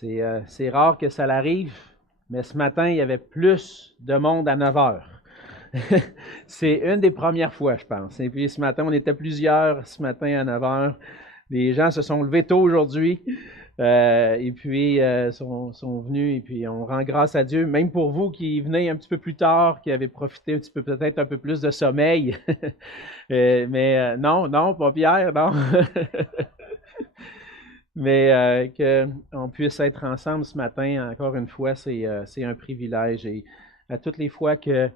C'est rare que ça l'arrive, mais ce matin, il y avait plus de monde à 9 heures. C'est une des premières fois, je pense. Et puis ce matin, on était plusieurs ce matin à 9 heures. Les gens se sont levés tôt aujourd'hui et puis sont venus et puis on rend grâce à Dieu. Même pour vous qui venez un petit peu plus tard, qui avez profité un petit peu, peut-être un peu plus de sommeil. Mais non, pas Pierre, non. Mais qu'on puisse être ensemble ce matin, encore une fois, c'est un privilège. Et à toutes les fois que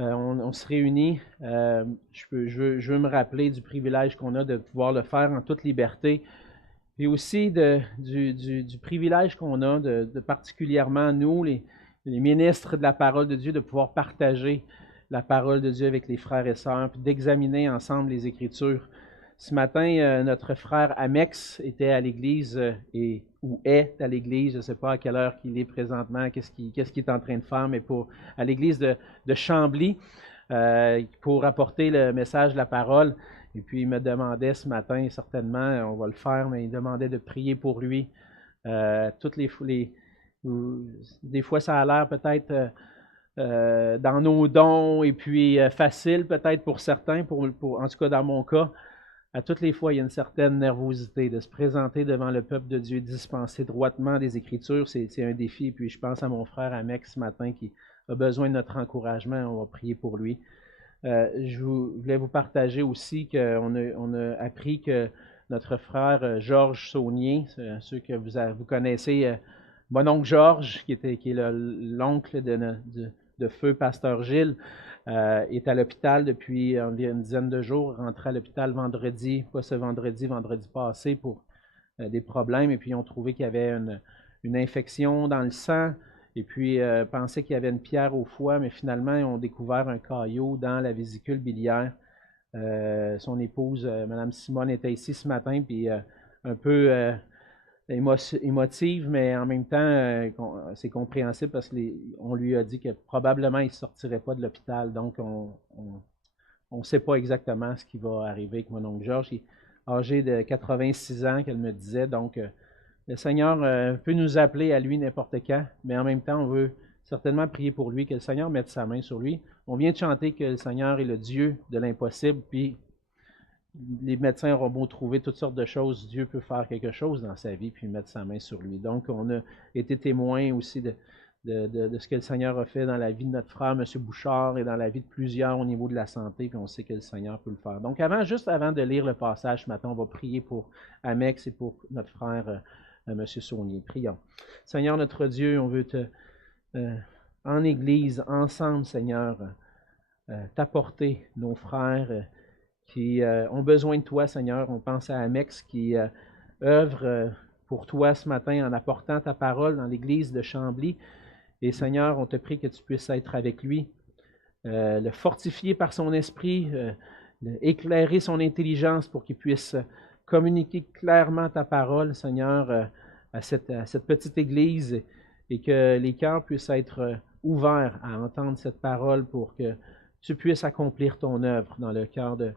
on se réunit, je veux me rappeler du privilège qu'on a de pouvoir le faire en toute liberté. Et aussi du privilège qu'on a de particulièrement nous, les ministres de la parole de Dieu, de pouvoir partager la parole de Dieu avec les frères et sœurs, puis d'examiner ensemble les Écritures. Ce matin, notre frère Amex était à l'église ou est à l'église, je ne sais pas à quelle heure qu'il est présentement, qu'est-ce qu'il est en train de faire, mais à l'église de Chambly pour apporter le message de la parole. Et puis il me demandait ce matin, certainement, on va le faire, mais il demandait de prier pour lui. Des fois, ça a l'air peut-être dans nos dons et puis facile peut-être pour certains, en tout cas dans mon cas. À toutes les fois, il y a une certaine nervosité de se présenter devant le peuple de Dieu, dispenser droitement des Écritures, c'est un défi. Et puis je pense à mon frère Amex ce matin qui a besoin de notre encouragement, on va prier pour lui. Je voulais vous partager aussi qu'on a appris que notre frère Georges Saunier, ceux que vous connaissez, mon oncle Georges, qui est l'oncle de feu Pasteur Gilles, est à l'hôpital depuis environ une dizaine de jours, rentré à l'hôpital vendredi, pas ce vendredi passé pour des problèmes, et puis ils ont trouvé qu'il y avait une infection dans le sang, et puis pensaient qu'il y avait une pierre au foie, mais finalement ils ont découvert un caillot dans la vésicule biliaire. Son épouse, Mme Simone, était ici ce matin, puis un peu émotive, mais en même temps, c'est compréhensible parce qu'on lui a dit que probablement il ne sortirait pas de l'hôpital. Donc, on ne sait pas exactement ce qui va arriver avec mon oncle Georges. Il est âgé de 86 ans, qu'elle me disait. Donc, le Seigneur peut nous appeler à lui n'importe quand, mais en même temps, on veut certainement prier pour lui, que le Seigneur mette sa main sur lui. On vient de chanter que le Seigneur est le Dieu de l'impossible, puis les médecins auront beau trouver toutes sortes de choses, Dieu peut faire quelque chose dans sa vie puis mettre sa main sur lui. Donc, on a été témoins aussi de ce que le Seigneur a fait dans la vie de notre frère, M. Bouchard, et dans la vie de plusieurs au niveau de la santé, puis on sait que le Seigneur peut le faire. Donc, juste avant de lire le passage ce matin, on va prier pour Amex et pour notre frère, M. Saunier. Prions. Seigneur, notre Dieu, on veut en Église, ensemble, Seigneur, t'apporter nos frères qui ont besoin de toi, Seigneur. On pense à Amex qui œuvre pour toi ce matin en apportant ta parole dans l'église de Chambly. Et Seigneur, on te prie que tu puisses être avec lui, le fortifier par son esprit, éclairer son intelligence pour qu'il puisse communiquer clairement ta parole, Seigneur, à cette petite église et que les cœurs puissent être ouverts à entendre cette parole pour que tu puisses accomplir ton œuvre dans le cœur de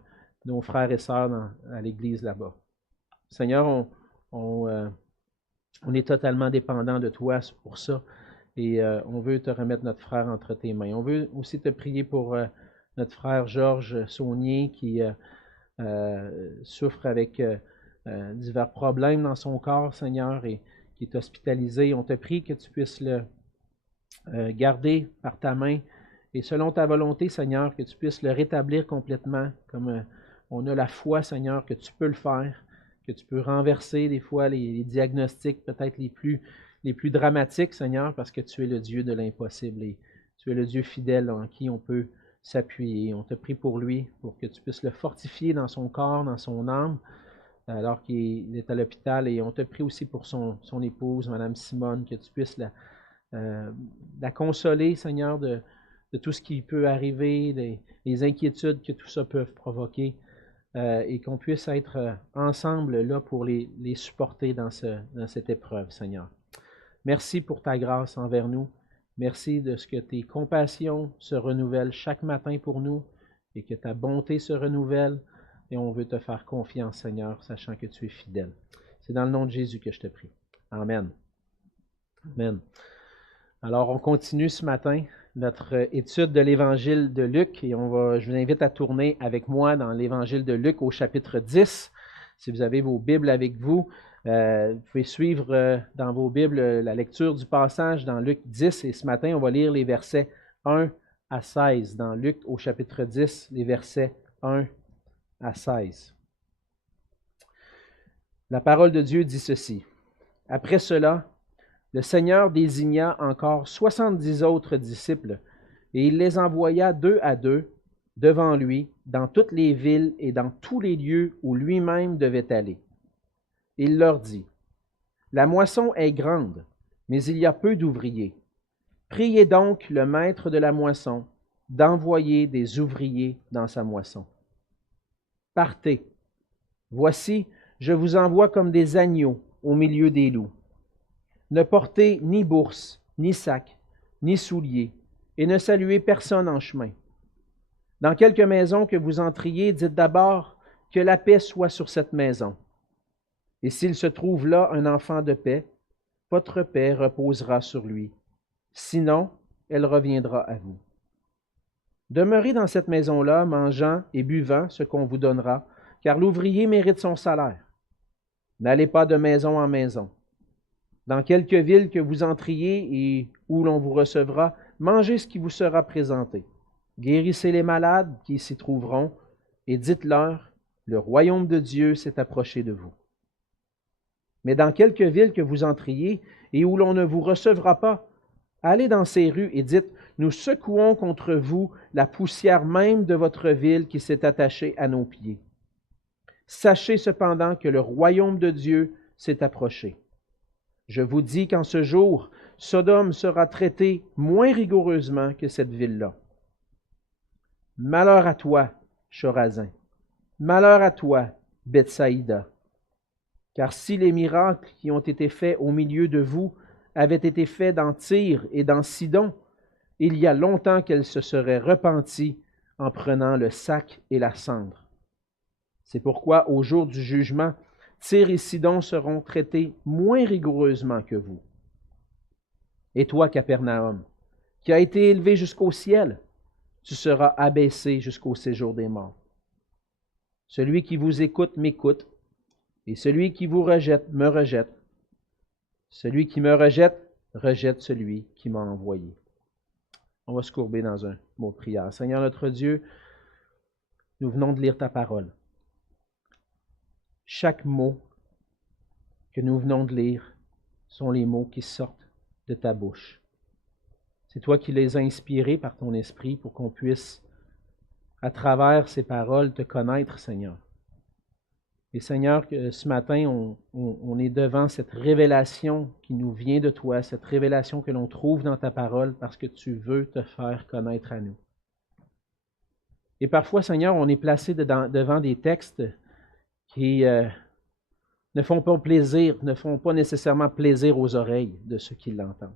nos frères et sœurs à l'église là-bas. Seigneur, on est totalement dépendant de toi pour ça et on veut te remettre notre frère entre tes mains. On veut aussi te prier pour notre frère Georges Saunier qui souffre avec divers problèmes dans son corps, Seigneur, et qui est hospitalisé. On te prie que tu puisses le garder par ta main et selon ta volonté, Seigneur, que tu puisses le rétablir complètement comme on a la foi, Seigneur, que tu peux le faire, que tu peux renverser des fois les diagnostics peut-être les plus dramatiques, Seigneur, parce que tu es le Dieu de l'impossible et tu es le Dieu fidèle en qui on peut s'appuyer. On te prie pour lui, pour que tu puisses le fortifier dans son corps, dans son âme, alors qu'il est à l'hôpital. Et on te prie aussi pour son épouse, Mme Simone, que tu puisses la consoler, Seigneur, de tout ce qui peut arriver, les inquiétudes que tout ça peut provoquer. Et qu'on puisse être ensemble là pour les supporter dans cette épreuve, Seigneur. Merci pour ta grâce envers nous. Merci de ce que tes compassions se renouvellent chaque matin pour nous et que ta bonté se renouvelle. Et on veut te faire confiance, Seigneur, sachant que tu es fidèle. C'est dans le nom de Jésus que je te prie. Amen. Amen. Alors, on continue ce matin notre étude de l'Évangile de Luc et je vous invite à tourner avec moi dans l'Évangile de Luc au chapitre 10. Si vous avez vos Bibles avec vous, vous pouvez suivre dans vos Bibles la lecture du passage dans Luc 10 et ce matin, on va lire les versets 1 à 16 dans Luc au chapitre 10, les versets 1 à 16. La parole de Dieu dit ceci. Après cela, le Seigneur désigna encore 70 autres disciples, et il les envoya 2 à 2 devant lui dans toutes les villes et dans tous les lieux où lui-même devait aller. Il leur dit, « La moisson est grande, mais il y a peu d'ouvriers. Priez donc le maître de la moisson d'envoyer des ouvriers dans sa moisson. Partez, voici, je vous envoie comme des agneaux au milieu des loups. Ne portez ni bourse, ni sac, ni souliers, et ne saluez personne en chemin. Dans quelque maison que vous entriez, dites d'abord que la paix soit sur cette maison. Et s'il se trouve là un enfant de paix, votre paix reposera sur lui. Sinon, elle reviendra à vous. Demeurez dans cette maison-là, mangeant et buvant ce qu'on vous donnera, car l'ouvrier mérite son salaire. N'allez pas de maison en maison. Dans quelque ville que vous entriez et où l'on vous recevra, mangez ce qui vous sera présenté. Guérissez les malades qui s'y trouveront et dites-leur, le royaume de Dieu s'est approché de vous. Mais dans quelque ville que vous entriez et où l'on ne vous recevra pas, allez dans ces rues et dites, nous secouons contre vous la poussière même de votre ville qui s'est attachée à nos pieds. Sachez cependant que le royaume de Dieu s'est approché. Je vous dis qu'en ce jour, Sodome sera traitée moins rigoureusement que cette ville-là. Malheur à toi, Chorazin. Malheur à toi, Bethsaïda. Car si les miracles qui ont été faits au milieu de vous avaient été faits dans Tyr et dans Sidon, il y a longtemps qu'elles se seraient repenties en prenant le sac et la cendre. C'est pourquoi, au jour du jugement, Tyr et Sidon seront traités moins rigoureusement que vous. Et toi, Capernaum, qui as été élevé jusqu'au ciel, tu seras abaissé jusqu'au séjour des morts. Celui qui vous écoute m'écoute, et celui qui vous rejette me rejette. Celui qui me rejette, rejette celui qui m'a envoyé. On va se courber dans un mot de prière. Seigneur notre Dieu, nous venons de lire ta parole. Chaque mot que nous venons de lire sont les mots qui sortent de ta bouche. C'est toi qui les as inspirés par ton esprit pour qu'on puisse, à travers ces paroles, te connaître, Seigneur. Et Seigneur, ce matin, on est devant cette révélation qui nous vient de toi, cette révélation que l'on trouve dans ta parole parce que tu veux te faire connaître à nous. Et parfois, Seigneur, on est placé devant des textes qui ne font pas plaisir, ne font pas nécessairement plaisir aux oreilles de ceux qui l'entendent.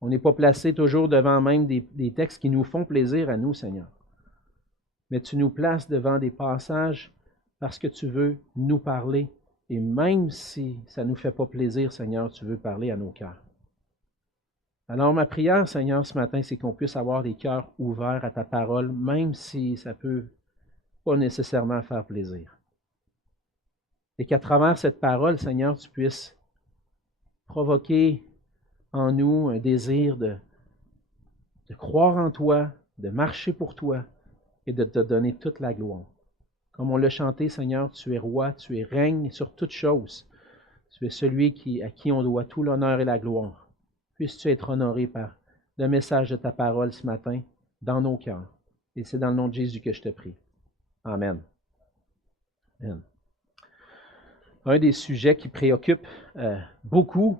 On n'est pas placé toujours devant même des textes qui nous font plaisir à nous, Seigneur. Mais tu nous places devant des passages parce que tu veux nous parler. Et même si ça ne nous fait pas plaisir, Seigneur, tu veux parler à nos cœurs. Alors ma prière, Seigneur, ce matin, c'est qu'on puisse avoir les cœurs ouverts à ta parole, même si ça ne peut pas nécessairement faire plaisir. Et qu'à travers cette parole, Seigneur, tu puisses provoquer en nous un désir de croire en toi, de marcher pour toi et de te donner toute la gloire. Comme on l'a chanté, Seigneur, tu es roi, tu es règne sur toutes choses. Tu es celui à qui on doit tout l'honneur et la gloire. Puisses-tu être honoré par le message de ta parole ce matin dans nos cœurs. Et c'est dans le nom de Jésus que je te prie. Amen. Amen. Un des sujets qui préoccupe beaucoup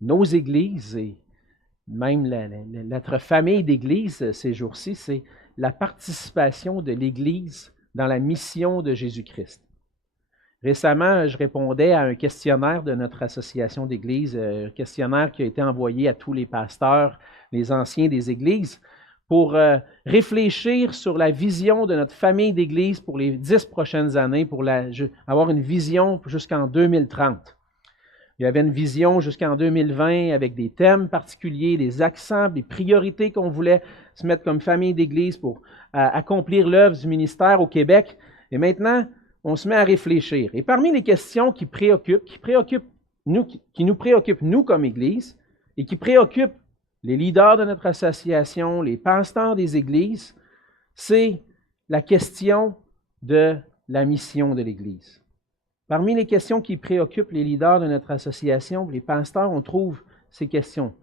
nos églises et même notre famille d'église ces jours-ci, c'est la participation de l'Église dans la mission de Jésus-Christ. Récemment, je répondais à un questionnaire de notre association d'église, un questionnaire qui a été envoyé à tous les pasteurs, les anciens des églises, pour réfléchir sur la vision de notre famille d'église pour les 10 prochaines années, pour avoir une vision jusqu'en 2030. Il y avait une vision jusqu'en 2020 avec des thèmes particuliers, des accents, des priorités qu'on voulait se mettre comme famille d'Église pour accomplir l'œuvre du ministère au Québec. Et maintenant, on se met à réfléchir. Et parmi les questions qui nous préoccupent, nous comme Église, et qui préoccupent les leaders de notre association, les pasteurs des églises, c'est la question de la mission de l'Église. Parmi les questions qui préoccupent les leaders de notre association, les pasteurs, on trouve ces questions.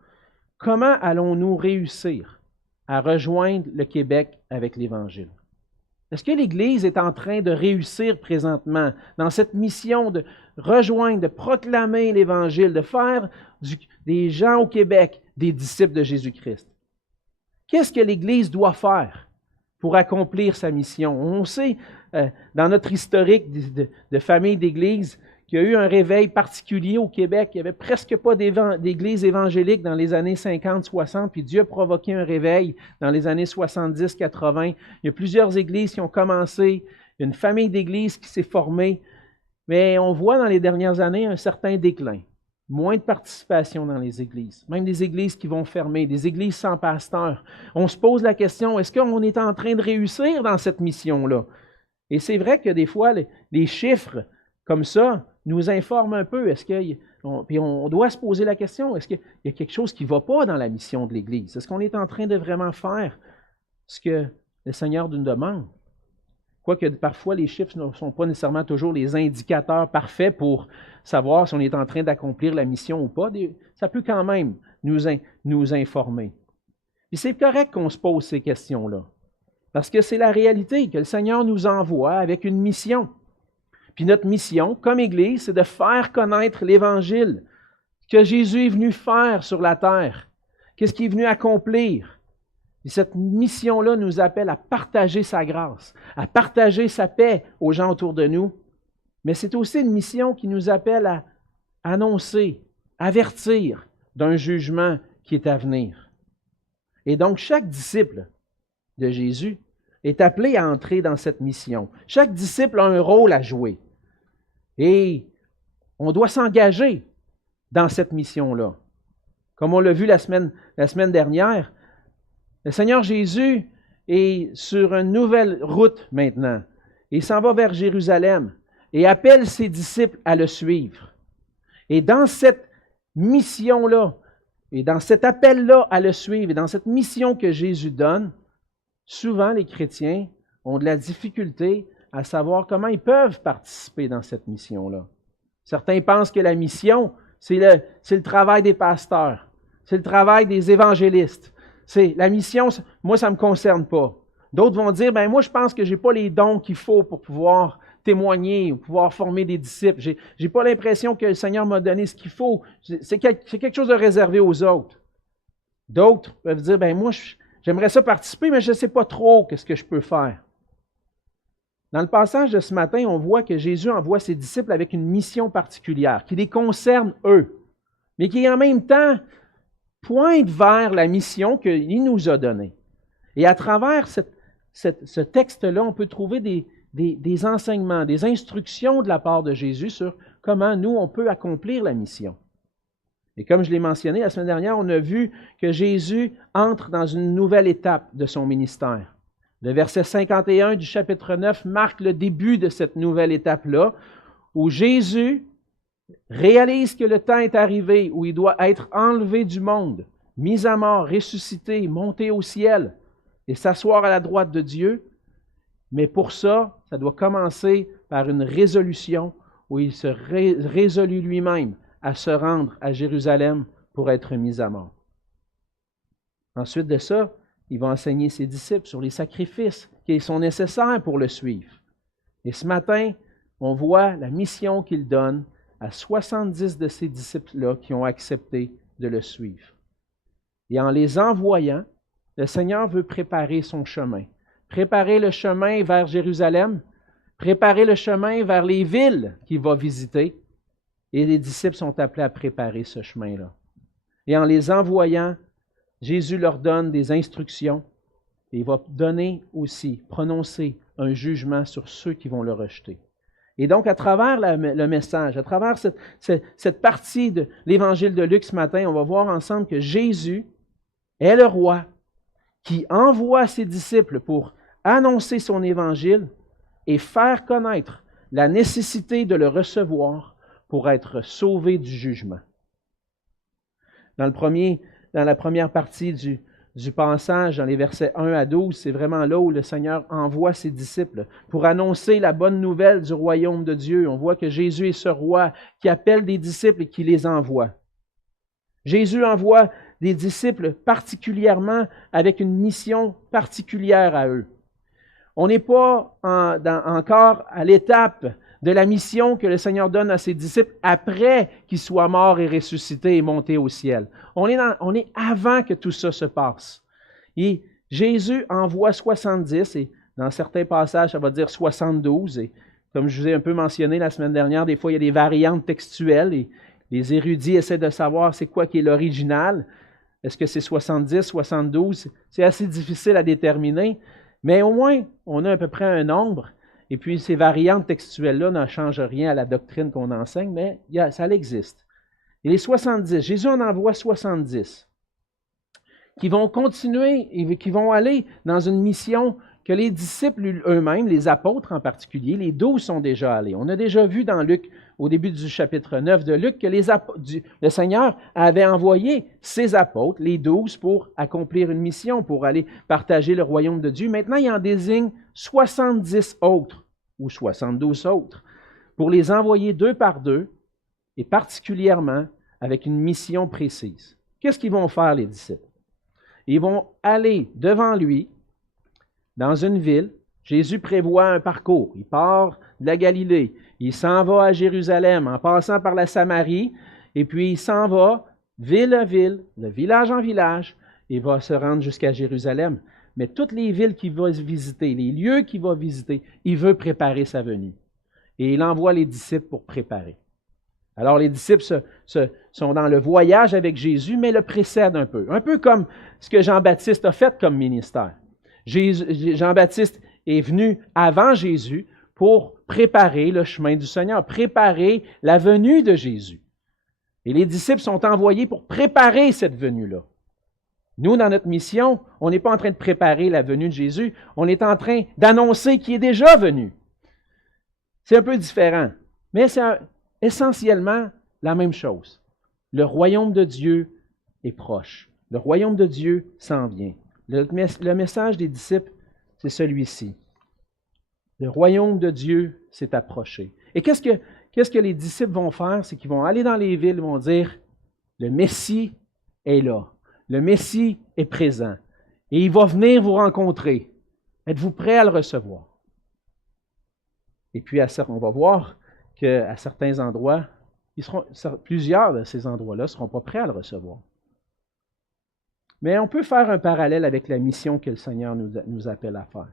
Comment allons-nous réussir à rejoindre le Québec avec l'Évangile? Est-ce que l'Église est en train de réussir présentement dans cette mission de rejoindre, de proclamer l'Évangile, de faire des gens au Québec des disciples de Jésus-Christ? Qu'est-ce que l'Église doit faire pour accomplir sa mission? On sait, dans notre historique de famille d'Église, qu'il y a eu un réveil particulier au Québec. Il n'y avait presque pas d'église évangélique dans les années 50-60, puis Dieu a provoqué un réveil dans les années 70-80. Il y a plusieurs églises qui ont commencé, une famille d'églises qui s'est formée, mais on voit dans les dernières années un certain déclin. Moins de participation dans les églises, même des églises qui vont fermer, des églises sans pasteur. On se pose la question, est-ce qu'on est en train de réussir dans cette mission-là? Et c'est vrai que des fois, les chiffres comme ça nous informent un peu. Puis on doit se poser la question, est-ce qu'il y a quelque chose qui ne va pas dans la mission de l'Église? Est-ce qu'on est en train de vraiment faire ce que le Seigneur nous demande? Quoique parfois les chiffres ne sont pas nécessairement toujours les indicateurs parfaits pour savoir si on est en train d'accomplir la mission ou pas, ça peut quand même nous informer. Puis c'est correct qu'on se pose ces questions-là, parce que c'est la réalité que le Seigneur nous envoie avec une mission. Puis notre mission, comme Église, c'est de faire connaître l'Évangile, ce que Jésus est venu faire sur la terre, qu'est-ce qu'il est venu accomplir. Et cette mission-là nous appelle à partager sa grâce, à partager sa paix aux gens autour de nous. Mais c'est aussi une mission qui nous appelle à annoncer, avertir d'un jugement qui est à venir. Et donc, chaque disciple de Jésus est appelé à entrer dans cette mission. Chaque disciple a un rôle à jouer. Et on doit s'engager dans cette mission-là. Comme on l'a vu la semaine dernière, le Seigneur Jésus est sur une nouvelle route maintenant. Il s'en va vers Jérusalem et appelle ses disciples à le suivre. Et dans cette mission-là, et dans cet appel-là à le suivre, et dans cette mission que Jésus donne, souvent les chrétiens ont de la difficulté à savoir comment ils peuvent participer dans cette mission-là. Certains pensent que la mission, c'est le travail des pasteurs, c'est le travail des évangélistes. C'est la mission, moi, ça ne me concerne pas. D'autres vont dire, moi, je pense que je n'ai pas les dons qu'il faut pour pouvoir témoigner ou pouvoir former des disciples. Je n'ai pas l'impression que le Seigneur m'a donné ce qu'il faut. C'est quelque chose de réservé aux autres. D'autres peuvent dire, moi, j'aimerais ça participer, mais je ne sais pas trop ce que je peux faire. Dans le passage de ce matin, on voit que Jésus envoie ses disciples avec une mission particulière, qui les concerne eux, mais qui en même temps pointe vers la mission qu'il nous a donnée. Et à travers ce texte-là, on peut trouver des enseignements, des instructions de la part de Jésus sur comment nous, on peut accomplir la mission. Et comme je l'ai mentionné la semaine dernière, on a vu que Jésus entre dans une nouvelle étape de son ministère. Le verset 51 du chapitre 9 marque le début de cette nouvelle étape-là, où Jésus réalise que le temps est arrivé, où il doit être enlevé du monde, mis à mort, ressuscité, monté au ciel et s'asseoir à la droite de Dieu. Mais pour ça, ça doit commencer par une résolution où il se résolut lui-même à se rendre à Jérusalem pour être mis à mort. Ensuite de ça, il va enseigner ses disciples sur les sacrifices qui sont nécessaires pour le suivre. Et ce matin, on voit la mission qu'il donne à 70 de ces disciples-là qui ont accepté de le suivre. Et en les envoyant, le Seigneur veut préparer son chemin. Préparer le chemin vers Jérusalem, préparer le chemin vers les villes qu'il va visiter. Et les disciples sont appelés à préparer ce chemin-là. Et en les envoyant, Jésus leur donne des instructions et il va donner aussi, prononcer un jugement sur ceux qui vont le rejeter. Et donc, à travers le message, à travers cette partie de l'Évangile de Luc ce matin, on va voir ensemble que Jésus est le roi qui envoie ses disciples pour annoncer son Évangile et faire connaître la nécessité de le recevoir pour être sauvé du jugement. Dans la première partie du passage, dans les versets 1 à 12, c'est vraiment là où le Seigneur envoie ses disciples pour annoncer la bonne nouvelle du royaume de Dieu. On voit que Jésus est ce roi qui appelle des disciples et qui les envoie. Jésus envoie des disciples particulièrement avec une mission particulière à eux. On n'est pas encore à l'étape de la mission que le Seigneur donne à ses disciples après qu'ils soient morts et ressuscités et montés au ciel. On est avant que tout ça se passe. Et Jésus envoie 70, et dans certains passages, ça va dire 72. Et comme je vous ai un peu mentionné la semaine dernière, des fois, il y a des variantes textuelles et les érudits essaient de savoir c'est quoi qui est l'original. Est-ce que c'est 70, 72? C'est assez difficile à déterminer, mais au moins, on a à peu près un nombre. Et puis, ces variantes textuelles-là ne changent rien à la doctrine qu'on enseigne, mais ça existe. Et les 70, Jésus en envoie 70, qui vont continuer et qui vont aller dans une mission que les disciples eux-mêmes, les apôtres en particulier, les 12 sont déjà allés. On a déjà vu dans Luc, au début du chapitre 9 de Luc, que le Seigneur avait envoyé ses apôtres, les 12, pour accomplir une mission, pour aller partager le royaume de Dieu. Maintenant, il en désigne 70 autres, ou 72 autres, pour les envoyer deux par deux, et particulièrement avec une mission précise. Qu'est-ce qu'ils vont faire, les disciples? Ils vont aller devant lui, dans une ville. Jésus prévoit un parcours. Il part de la Galilée, il s'en va à Jérusalem en passant par la Samarie, et puis il s'en va ville à ville, de village en village, et va se rendre jusqu'à Jérusalem. Mais toutes les villes qu'il va visiter, les lieux qu'il va visiter, il veut préparer sa venue. Et il envoie les disciples pour préparer. Alors les disciples sont dans le voyage avec Jésus, mais le précèdent un peu comme ce que Jean-Baptiste a fait comme ministère. Jean-Baptiste est venu avant Jésus pour préparer le chemin du Seigneur, préparer la venue de Jésus. Et les disciples sont envoyés pour préparer cette venue-là. Nous, dans notre mission, on n'est pas en train de préparer la venue de Jésus, on est en train d'annoncer qu'il est déjà venu. C'est un peu différent, mais c'est essentiellement la même chose. Le royaume de Dieu est proche. Le royaume de Dieu s'en vient. Le message des disciples, c'est celui-ci. Le royaume de Dieu s'est approché. Et qu'est-ce que les disciples vont faire? C'est qu'ils vont aller dans les villes et vont dire, le Messie est là. Le Messie est présent. Et il va venir vous rencontrer. Êtes-vous prêts à le recevoir? Et puis, on va voir qu'à certains endroits, plusieurs de ces endroits-là ne seront pas prêts à le recevoir. Mais on peut faire un parallèle avec la mission que le Seigneur nous appelle à faire.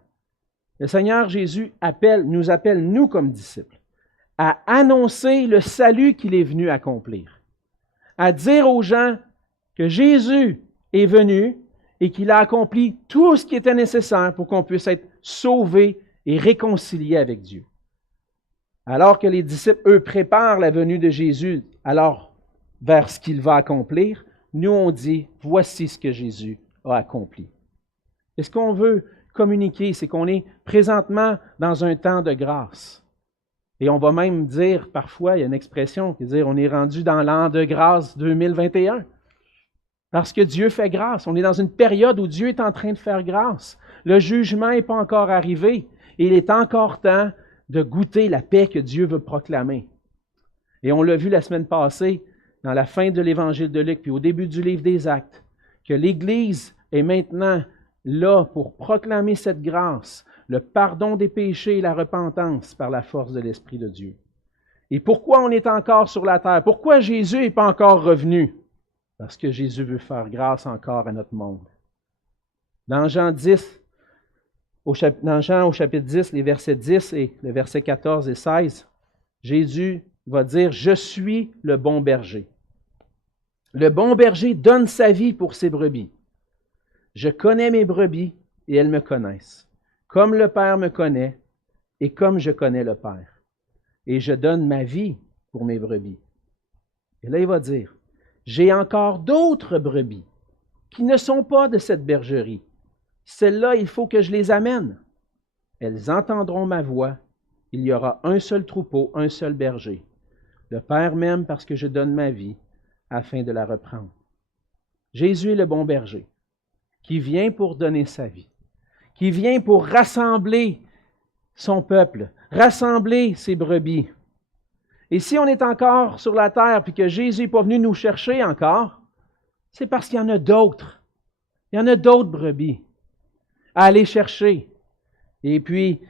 Le Seigneur Jésus nous appelle, nous comme disciples, à annoncer le salut qu'il est venu accomplir. À dire aux gens que Jésus est venu et qu'il a accompli tout ce qui était nécessaire pour qu'on puisse être sauvés et réconciliés avec Dieu. Alors que les disciples, eux, préparent la venue de Jésus vers ce qu'il va accomplir, nous, on dit, voici ce que Jésus a accompli. Et ce qu'on veut communiquer, c'est qu'on est présentement dans un temps de grâce. Et on va même dire, parfois, il y a une expression qui dit, on est rendu dans l'an de grâce 2021. Parce que Dieu fait grâce. On est dans une période où Dieu est en train de faire grâce. Le jugement n'est pas encore arrivé. Et il est encore temps de goûter la paix que Dieu veut proclamer. Et on l'a vu la semaine passée, dans la fin de l'Évangile de Luc, puis au début du livre des Actes, que l'Église est maintenant là pour proclamer cette grâce, le pardon des péchés et la repentance par la force de l'Esprit de Dieu. Et pourquoi on est encore sur la terre? Pourquoi Jésus n'est pas encore revenu? Parce que Jésus veut faire grâce encore à notre monde. Dans Jean au chapitre 10, les versets 10 et le verset 14 et 16, Jésus va dire « Je suis le bon berger. Le bon berger donne sa vie pour ses brebis. Je connais mes brebis et elles me connaissent, comme le Père me connaît et comme je connais le Père. et je donne ma vie pour mes brebis. Et là, il va dire, j'ai encore d'autres brebis qui ne sont pas de cette bergerie. Celles-là, il faut que je les amène. Elles entendront ma voix. Il y aura un seul troupeau, un seul berger. Le Père m'aime parce que je donne ma vie afin de la reprendre. Jésus est le bon berger qui vient pour donner sa vie, qui vient pour rassembler son peuple, rassembler ses brebis. Et si on est encore sur la terre puis que Jésus n'est pas venu nous chercher encore, c'est parce qu'il y en a d'autres. Il y en a d'autres brebis à aller chercher. Et puis,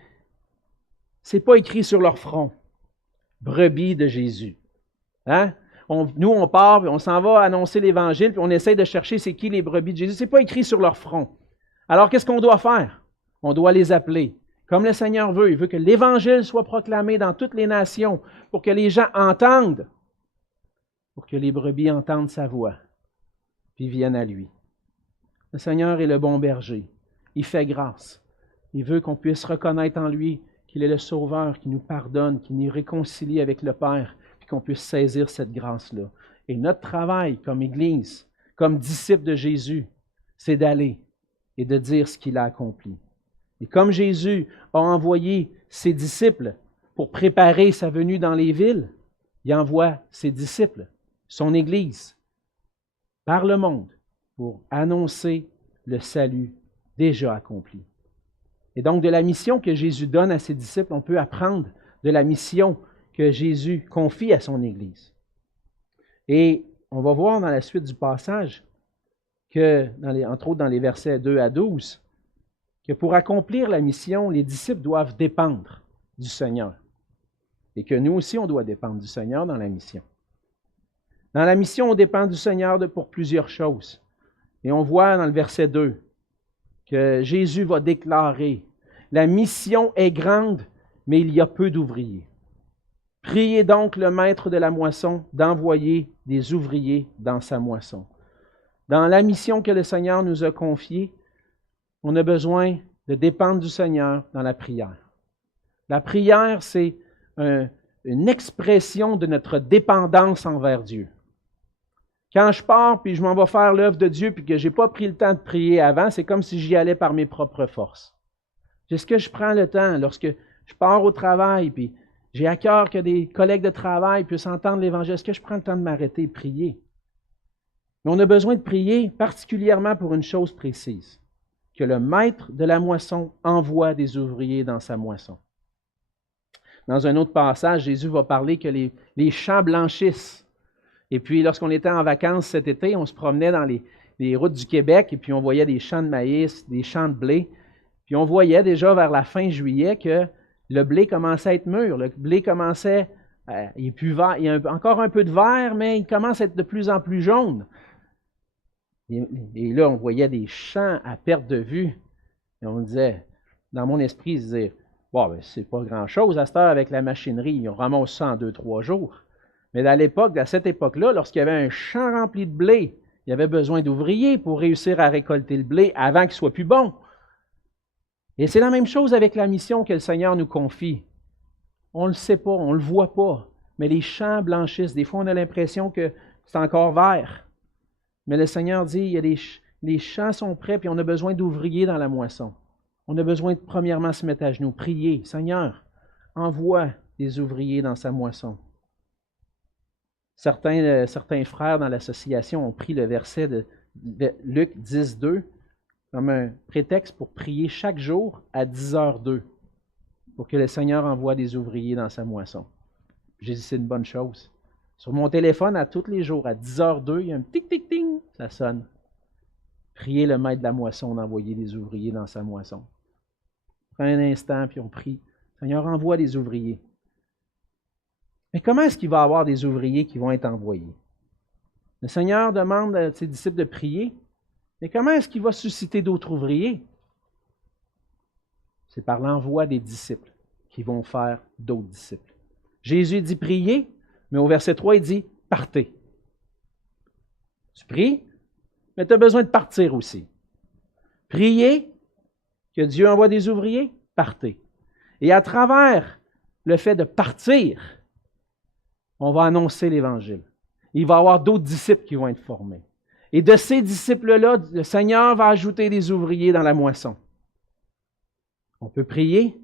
ce n'est pas écrit sur leur front. Brebis de Jésus. Hein? Nous, on part, puis on s'en va annoncer l'Évangile, puis on essaie de chercher c'est qui les brebis de Jésus. Ce n'est pas écrit sur leur front. Alors, qu'est-ce qu'on doit faire? On doit les appeler. Comme le Seigneur veut. Il veut que l'Évangile soit proclamé dans toutes les nations pour que les gens entendent, pour que les brebis entendent sa voix, puis viennent à lui. Le Seigneur est le bon berger. Il fait grâce. Il veut qu'on puisse reconnaître en lui qu'il est le Sauveur, qui nous pardonne, qui nous réconcilie avec le Père, puis qu'on puisse saisir cette grâce-là. Et notre travail comme Église, comme disciples de Jésus, c'est d'aller et de dire ce qu'il a accompli. Et comme Jésus a envoyé ses disciples pour préparer sa venue dans les villes, il envoie ses disciples, son Église, par le monde pour annoncer le salut déjà accompli. Et donc, de la mission que Jésus donne à ses disciples, on peut apprendre de la mission que Jésus confie à son Église. Et on va voir dans la suite du passage, que, entre autres dans les versets 2 à 12, que pour accomplir la mission, les disciples doivent dépendre du Seigneur. Et que nous aussi, on doit dépendre du Seigneur dans la mission. Dans la mission, on dépend du Seigneur pour plusieurs choses. Et on voit dans le verset 2 que Jésus va déclarer « La mission est grande, mais il y a peu d'ouvriers. Priez donc le maître de la moisson d'envoyer des ouvriers dans sa moisson. » Dans la mission que le Seigneur nous a confiée, on a besoin de dépendre du Seigneur dans la prière. La prière, c'est une expression de notre dépendance envers Dieu. Quand je pars puis je m'en vais faire l'œuvre de Dieu puis que je n'ai pas pris le temps de prier avant, c'est comme si j'y allais par mes propres forces. Est-ce que je prends le temps lorsque je pars au travail puis j'ai à cœur que des collègues de travail puissent entendre l'Évangile, est-ce que je prends le temps de m'arrêter et prier? Mais on a besoin de prier particulièrement pour une chose précise, que le maître de la moisson envoie des ouvriers dans sa moisson. Dans un autre passage, Jésus va parler que les champs blanchissent. Et puis, lorsqu'on était en vacances cet été, on se promenait dans les routes du Québec et puis on voyait des champs de maïs, des champs de blé. Puis on voyait déjà vers la fin juillet que le blé commençait à être mûr. Le blé commençait, il est plus vert, il y a encore un peu de vert, mais il commence à être de plus en plus jaune. Et là, on voyait des champs à perte de vue. Et on disait, dans mon esprit, se dire, bon, ben, c'est pas grand-chose à cette heure avec la machinerie, on ramasse ça en 2-3 jours. Mais à cette époque-là, lorsqu'il y avait un champ rempli de blé, il y avait besoin d'ouvriers pour réussir à récolter le blé avant qu'il soit plus bon. Et c'est la même chose avec la mission que le Seigneur nous confie. On ne le sait pas, on ne le voit pas, mais les champs blanchissent. Des fois, on a l'impression que c'est encore vert. Mais le Seigneur dit, les champs sont prêts, puis on a besoin d'ouvriers dans la moisson. On a besoin de premièrement se mettre à genoux, prier. Seigneur, envoie des ouvriers dans sa moisson. Certains frères dans l'association ont pris le verset de Luc 10:2 comme un prétexte pour prier chaque jour à 10h02 pour que le Seigneur envoie des ouvriers dans sa moisson. J'ai dit, c'est une bonne chose. Sur mon téléphone, à tous les jours, à 10h02, il y a un tic-tic-ting, ça sonne. Priez le maître de la moisson d'envoyer des ouvriers dans sa moisson. Prends un instant, puis on prie. Seigneur, envoie des ouvriers. Mais comment est-ce qu'il va y avoir des ouvriers qui vont être envoyés? Le Seigneur demande à ses disciples de prier, mais comment est-ce qu'il va susciter d'autres ouvriers? C'est par l'envoi des disciples qui vont faire d'autres disciples. Jésus dit prier, mais au verset 3, il dit partez. Tu pries, mais tu as besoin de partir aussi. Priez, que Dieu envoie des ouvriers, partez. Et à travers le fait de partir, on va annoncer l'Évangile. Il va y avoir d'autres disciples qui vont être formés. Et de ces disciples-là, le Seigneur va ajouter des ouvriers dans la moisson. On peut prier,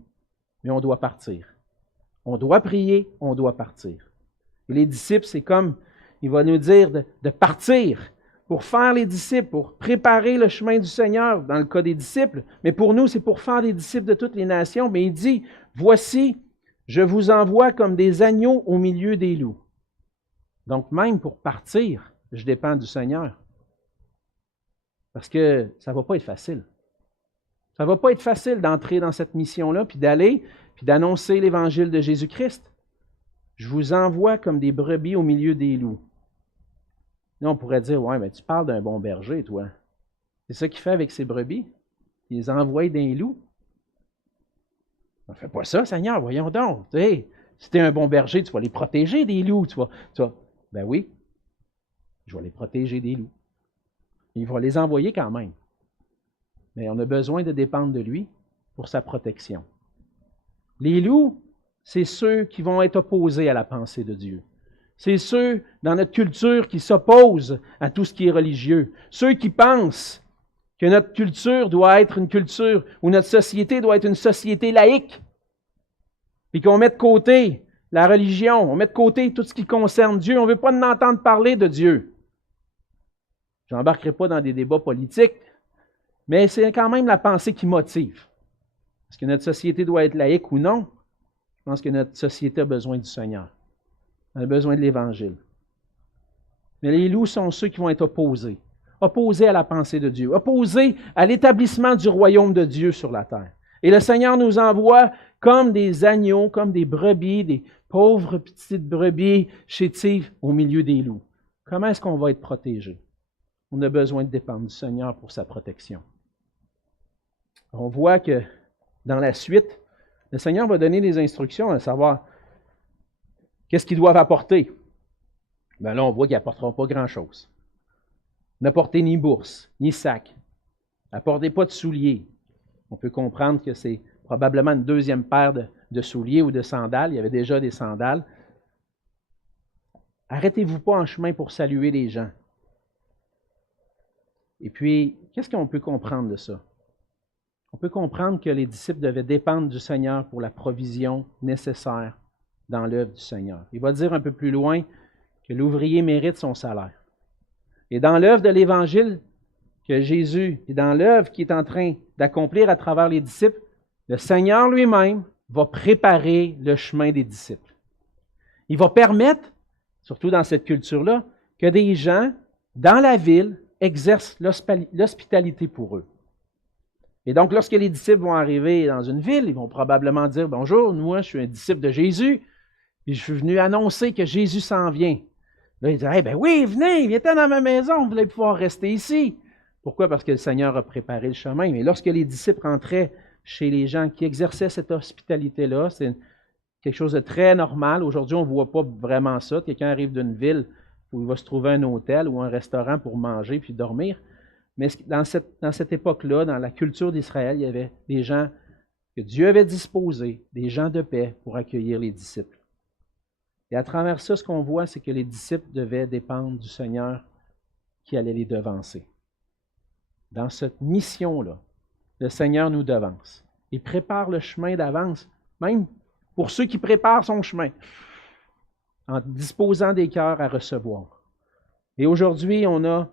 mais on doit partir. On doit prier, on doit partir. Et les disciples, c'est comme, il va nous dire de partir pour faire les disciples, pour préparer le chemin du Seigneur, dans le cas des disciples. Mais pour nous, c'est pour faire des disciples de toutes les nations. Mais il dit, voici, je vous envoie comme des agneaux au milieu des loups. Donc même pour partir, je dépends du Seigneur. Parce que ça ne va pas être facile. Ça ne va pas être facile d'entrer dans cette mission-là, puis d'aller, puis d'annoncer l'Évangile de Jésus-Christ. Je vous envoie comme des brebis au milieu des loups. Là, on pourrait dire, ouais, mais tu parles d'un bon berger, toi. C'est ça qu'il fait avec ses brebis. Il les envoie d'un loup. On ne fait pas ça, Seigneur, voyons donc. Tu sais, si tu es un bon berger, tu vas les protéger des loups. Ben oui, je vais les protéger des loups. Il va les envoyer quand même. Mais on a besoin de dépendre de lui pour sa protection. Les loups, c'est ceux qui vont être opposés à la pensée de Dieu. C'est ceux dans notre culture qui s'opposent à tout ce qui est religieux. Ceux qui pensent que notre culture doit être une culture, ou notre société doit être une société laïque. Puis qu'on met de côté la religion, on met de côté tout ce qui concerne Dieu. On ne veut pas en entendre parler de Dieu. Je n'embarquerai pas dans des débats politiques, mais c'est quand même la pensée qui motive. Est-ce que notre société doit être laïque ou non? Je pense que notre société a besoin du Seigneur. Elle a besoin de l'Évangile. Mais les loups sont ceux qui vont être opposés. Opposés à la pensée de Dieu. Opposés à l'établissement du royaume de Dieu sur la terre. Et le Seigneur nous envoie comme des agneaux, comme des brebis, des pauvres petites brebis chétives au milieu des loups. Comment est-ce qu'on va être protégé? On a besoin de dépendre du Seigneur pour sa protection. On voit que dans la suite, le Seigneur va donner des instructions à savoir qu'est-ce qu'ils doivent apporter. Bien là, on voit qu'ils n'apporteront pas grand-chose. N'apportez ni bourse, ni sac. Apportez pas de souliers. On peut comprendre que c'est probablement une deuxième paire de souliers ou de sandales. Il y avait déjà des sandales. Arrêtez-vous pas en chemin pour saluer les gens. Et puis, qu'est-ce qu'on peut comprendre de ça? On peut comprendre que les disciples devaient dépendre du Seigneur pour la provision nécessaire dans l'œuvre du Seigneur. Il va dire un peu plus loin que l'ouvrier mérite son salaire. Et dans l'œuvre de l'Évangile que Jésus, et dans l'œuvre qu'il est en train d'accomplir à travers les disciples, le Seigneur lui-même va préparer le chemin des disciples. Il va permettre, surtout dans cette culture-là, que des gens dans la ville exercent l'hospitalité pour eux. Et donc, lorsque les disciples vont arriver dans une ville, ils vont probablement dire « Bonjour, moi, je suis un disciple de Jésus, et je suis venu annoncer que Jésus s'en vient. » Là, ils disent « Ben oui, venez, viens dans ma maison, vous allez pouvoir rester ici. » Pourquoi? Parce que le Seigneur a préparé le chemin. Mais lorsque les disciples rentraient chez les gens qui exerçaient cette hospitalité-là, c'est quelque chose de très normal. Aujourd'hui, on ne voit pas vraiment ça. Quelqu'un arrive d'une ville où il va se trouver un hôtel ou un restaurant pour manger puis dormir. Mais dans cette époque-là, dans la culture d'Israël, il y avait des gens que Dieu avait disposés, des gens de paix pour accueillir les disciples. Et à travers ça, ce qu'on voit, c'est que les disciples devaient dépendre du Seigneur qui allait les devancer. Dans cette mission-là, le Seigneur nous devance. Il prépare le chemin d'avance, même pour ceux qui préparent son chemin, en disposant des cœurs à recevoir. Et aujourd'hui, on a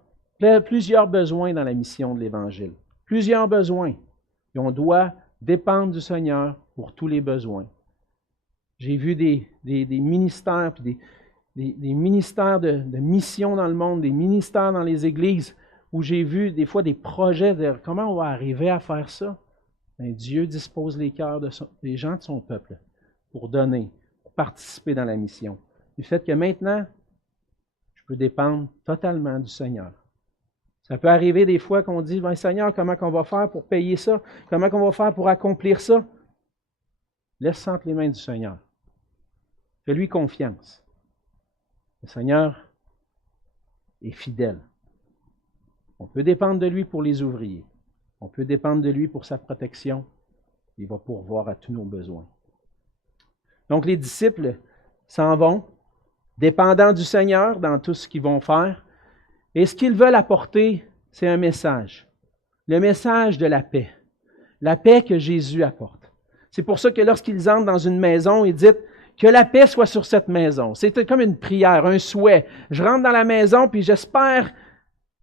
plusieurs besoins dans la mission de l'Évangile. Plusieurs besoins. Et on doit dépendre du Seigneur pour tous les besoins. J'ai vu des ministères, puis des ministères de mission dans le monde, des ministères dans les églises, où j'ai vu des fois des projets de comment on va arriver à faire ça. Bien, Dieu dispose les cœurs des gens de son peuple pour donner, pour participer dans la mission. Du fait que maintenant, je peux dépendre totalement du Seigneur. Ça peut arriver des fois qu'on dit, ben, Seigneur, comment on va faire pour payer ça? Comment on va faire pour accomplir ça? Laisse ça entre les mains du Seigneur. Fais-lui confiance. Le Seigneur est fidèle. On peut dépendre de lui pour les ouvriers. On peut dépendre de lui pour sa protection. Il va pourvoir à tous nos besoins. Donc les disciples s'en vont, dépendants du Seigneur dans tout ce qu'ils vont faire. Et ce qu'ils veulent apporter, c'est un message. Le message de la paix. La paix que Jésus apporte. C'est pour ça que lorsqu'ils entrent dans une maison, ils disent que la paix soit sur cette maison. C'était comme une prière, un souhait. Je rentre dans la maison, puis j'espère,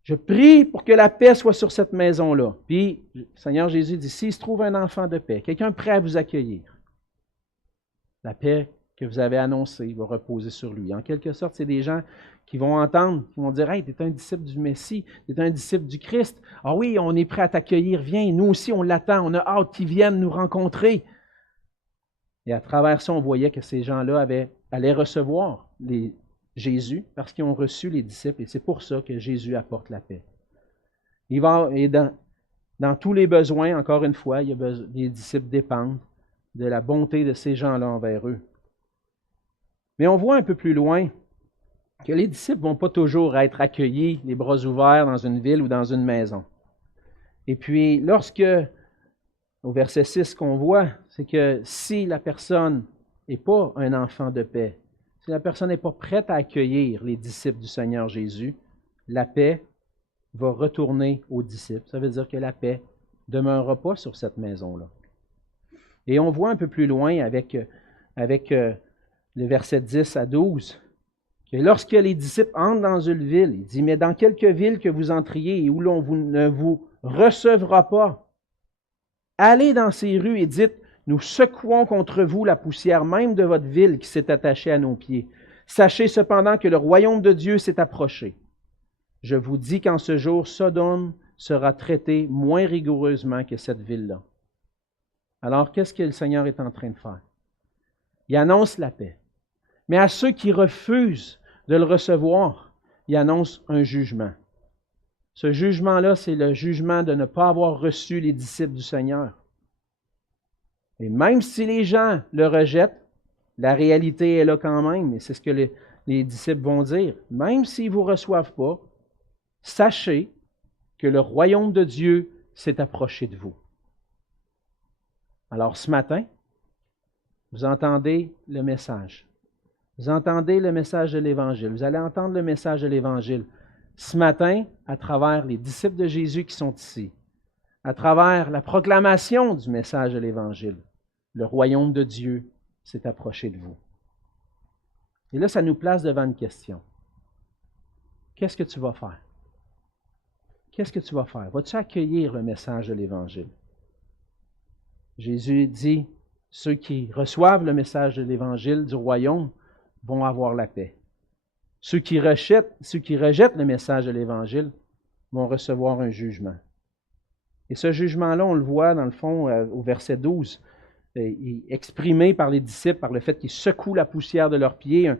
je prie pour que la paix soit sur cette maison-là. Puis, le Seigneur Jésus dit, s'il se trouve un enfant de paix, quelqu'un prêt à vous accueillir, la paix que vous avez annoncée va reposer sur lui. En quelque sorte, c'est des gens qui vont entendre, qui vont dire, « Hey, tu es un disciple du Messie, tu es un disciple du Christ. Ah oui, on est prêt à t'accueillir, viens, nous aussi on l'attend, on a hâte qu'il vienne nous rencontrer. » Et à travers ça, on voyait que ces gens-là allaient recevoir Jésus parce qu'ils ont reçu les disciples et c'est pour ça que Jésus apporte la paix. Et dans tous les besoins, encore une fois, les disciples dépendent de la bonté de ces gens-là envers eux. Mais on voit un peu plus loin que les disciples ne vont pas toujours être accueillis, les bras ouverts dans une ville ou dans une maison. Et puis, au verset 6, ce qu'on voit, c'est que si la personne n'est pas un enfant de paix, si la personne n'est pas prête à accueillir les disciples du Seigneur Jésus, la paix va retourner aux disciples. Ça veut dire que la paix ne demeurera pas sur cette maison-là. Et on voit un peu plus loin avec le verset 10 à 12, que lorsque les disciples entrent dans une ville, il dit, « Mais dans quelque ville que vous entriez et où l'on ne vous recevra pas, allez dans ces rues et dites, nous secouons contre vous la poussière même de votre ville qui s'est attachée à nos pieds. Sachez cependant que le royaume de Dieu s'est approché. Je vous dis qu'en ce jour, Sodome sera traité moins rigoureusement que cette ville-là. » Alors, qu'est-ce que le Seigneur est en train de faire? Il annonce la paix. Mais à ceux qui refusent de le recevoir, il annonce un jugement. Ce jugement-là, c'est le jugement de ne pas avoir reçu les disciples du Seigneur. Et même si les gens le rejettent, la réalité est là quand même, et c'est ce que les disciples vont dire. Même s'ils ne vous reçoivent pas, sachez que le royaume de Dieu s'est approché de vous. Alors ce matin, vous entendez le message. Vous entendez le message de l'Évangile. Vous allez entendre le message de l'Évangile ce matin à travers les disciples de Jésus qui sont ici, à travers la proclamation du message de l'Évangile. Le royaume de Dieu s'est approché de vous. Et là, ça nous place devant une question. Qu'est-ce que tu vas faire? Qu'est-ce que tu vas faire? Vas-tu accueillir le message de l'Évangile? Jésus dit, ceux qui reçoivent le message de l'Évangile du royaume vont avoir la paix. Ceux qui rejettent le message de l'Évangile vont recevoir un jugement. Et ce jugement-là, on le voit dans le fond au verset 12, exprimé par les disciples par le fait qu'ils secouent la poussière de leurs pieds,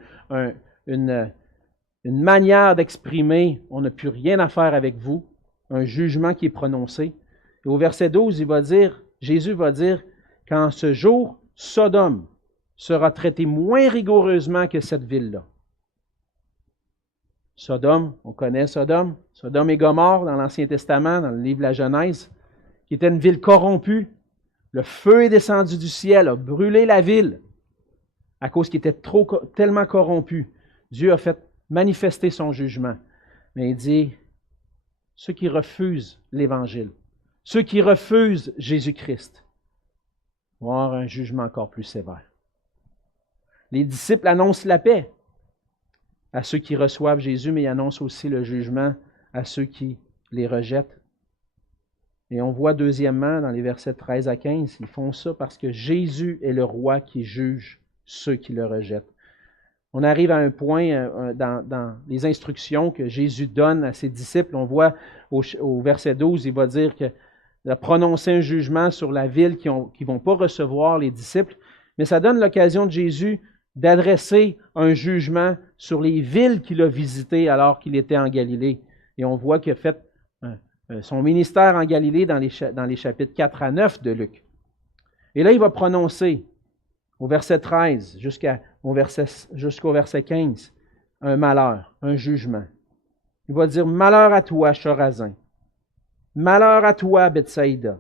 une manière d'exprimer « on n'a plus rien à faire avec vous », un jugement qui est prononcé. Et au verset 12, Jésus va dire qu'en ce jour, Sodome sera traité moins rigoureusement que cette ville-là. Sodome, on connaît Sodome. Sodome et Gomorrhe dans l'Ancien Testament, dans le livre de la Genèse, qui était une ville corrompue. Le feu est descendu du ciel, a brûlé la ville à cause qu'il était tellement corrompu. Dieu a fait manifester son jugement. Mais il dit, ceux qui refusent l'Évangile, ceux qui refusent Jésus-Christ, vont avoir un jugement encore plus sévère. Les disciples annoncent la paix à ceux qui reçoivent Jésus, mais ils annoncent aussi le jugement à ceux qui les rejettent. Et on voit deuxièmement, dans les versets 13 à 15, ils font ça parce que Jésus est le roi qui juge ceux qui le rejettent. On arrive à un point dans les instructions que Jésus donne à ses disciples. On voit au verset 12, il va dire qu'il a prononcé un jugement sur la ville qui ne vont pas recevoir les disciples, mais ça donne l'occasion de Jésus d'adresser un jugement sur les villes qu'il a visitées alors qu'il était en Galilée. Et on voit qu'il a fait son ministère en Galilée dans les chapitres 4 à 9 de Luc. Et là, il va prononcer au verset 13 jusqu'au verset 15 un malheur, un jugement. Il va dire « Malheur à toi, Chorazin! Malheur à toi, Bethsaïda!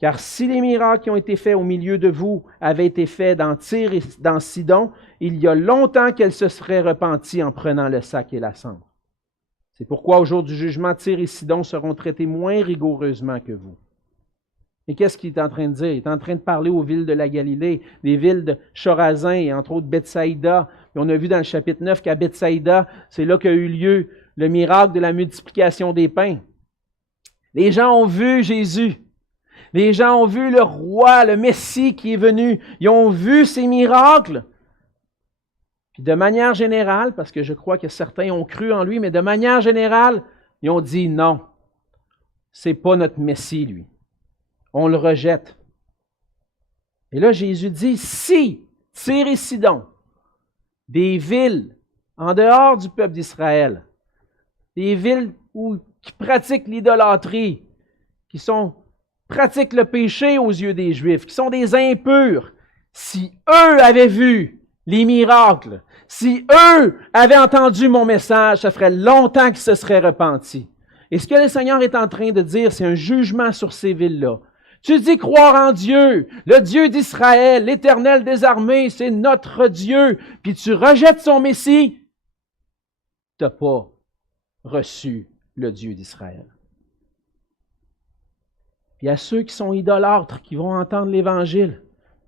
Car si les miracles qui ont été faits au milieu de vous avaient été faits dans Tyr et dans Sidon, il y a longtemps qu'elles se seraient repenties en prenant le sac et la cendre. C'est pourquoi au jour du jugement, Tyr et Sidon seront traités moins rigoureusement que vous. Et qu'est-ce qu'il est en train de dire? Il est en train de parler aux villes de la Galilée, des villes de Chorazin et entre autres Bethsaïda. Et on a vu dans le chapitre 9 qu'à Bethsaïda, c'est là qu'a eu lieu le miracle de la multiplication des pains. Les gens ont vu Jésus. Les gens ont vu le roi, le Messie qui est venu. Ils ont vu ces miracles. Puis de manière générale, parce que je crois que certains ont cru en lui, mais de manière générale, ils ont dit non, c'est pas notre Messie, lui. On le rejette. Et là, Jésus dit, si Tyr et Sidon, des villes en dehors du peuple d'Israël, des villes qui pratiquent l'idolâtrie, qui pratiquent le péché aux yeux des Juifs, qui sont des impurs, si eux avaient vu les miracles, si eux avaient entendu mon message, ça ferait longtemps qu'ils se seraient repentis. Et ce que le Seigneur est en train de dire, c'est un jugement sur ces villes-là. Tu dis croire en Dieu, le Dieu d'Israël, l'Éternel des armées, c'est notre Dieu, puis tu rejettes son Messie, tu n'as pas reçu le Dieu d'Israël. Puis à ceux qui sont idolâtres, qui vont entendre l'Évangile,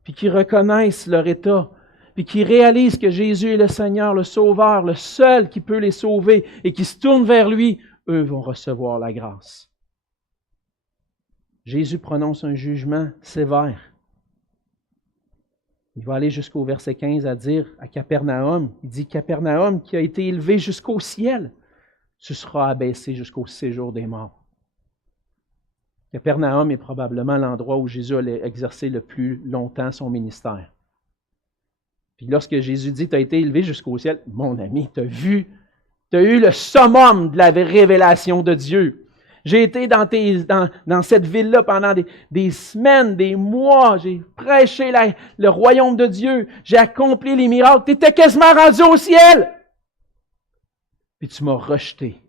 puis qui reconnaissent leur état, puis qui réalisent que Jésus est le Seigneur, le Sauveur, le seul qui peut les sauver, et qui se tournent vers lui, eux vont recevoir la grâce. Jésus prononce un jugement sévère. Il va aller jusqu'au verset 15 à dire à Capernaum, il dit « Capernaum qui a été élevé jusqu'au ciel, tu seras abaissé jusqu'au séjour des morts. » Capernaum est probablement l'endroit où Jésus allait exercer le plus longtemps son ministère. Puis lorsque Jésus dit « Tu as été élevé jusqu'au ciel », mon ami, tu as eu le summum de la révélation de Dieu. J'ai été dans cette ville-là pendant des semaines, des mois. J'ai prêché le royaume de Dieu. J'ai accompli les miracles. Tu étais quasiment rendu au ciel. Puis tu m'as rejeté.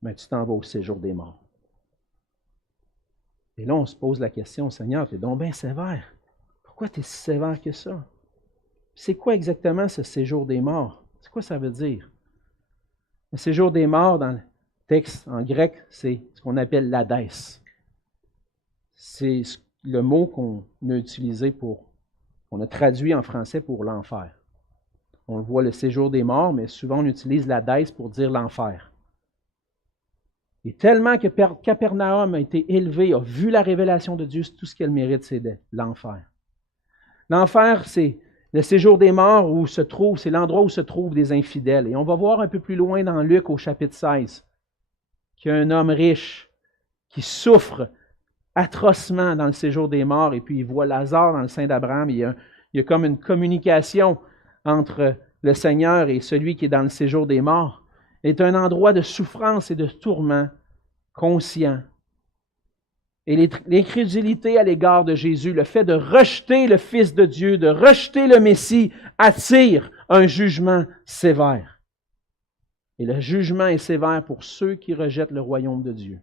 Mais tu t'en vas au séjour des morts. Et là, on se pose la question, Seigneur, tu es donc bien sévère. Pourquoi tu es si sévère que ça? C'est quoi exactement ce séjour des morts? C'est quoi ça veut dire? Le séjour des morts, dans le texte en grec, c'est ce qu'on appelle l'Hadès. C'est le mot qu'on a utilisé qu'on a traduit en français pour l'enfer. On le voit le séjour des morts, mais souvent on utilise l'Hadès pour dire l'enfer. Et tellement que Capernaum a été élevé, a vu la révélation de Dieu, tout ce qu'elle mérite, c'est l'enfer. L'enfer, c'est le séjour des morts où c'est l'endroit où se trouvent des infidèles. Et on va voir un peu plus loin dans Luc au chapitre 16 qu'il y a un homme riche qui souffre atrocement dans le séjour des morts et puis il voit Lazare dans le sein d'Abraham. Il y a comme une communication entre le Seigneur et celui qui est dans le séjour des morts. C'est un endroit de souffrance et de tourment conscient. Et l'incrédulité à l'égard de Jésus, le fait de rejeter le Fils de Dieu, de rejeter le Messie, attire un jugement sévère. Et le jugement est sévère pour ceux qui rejettent le royaume de Dieu.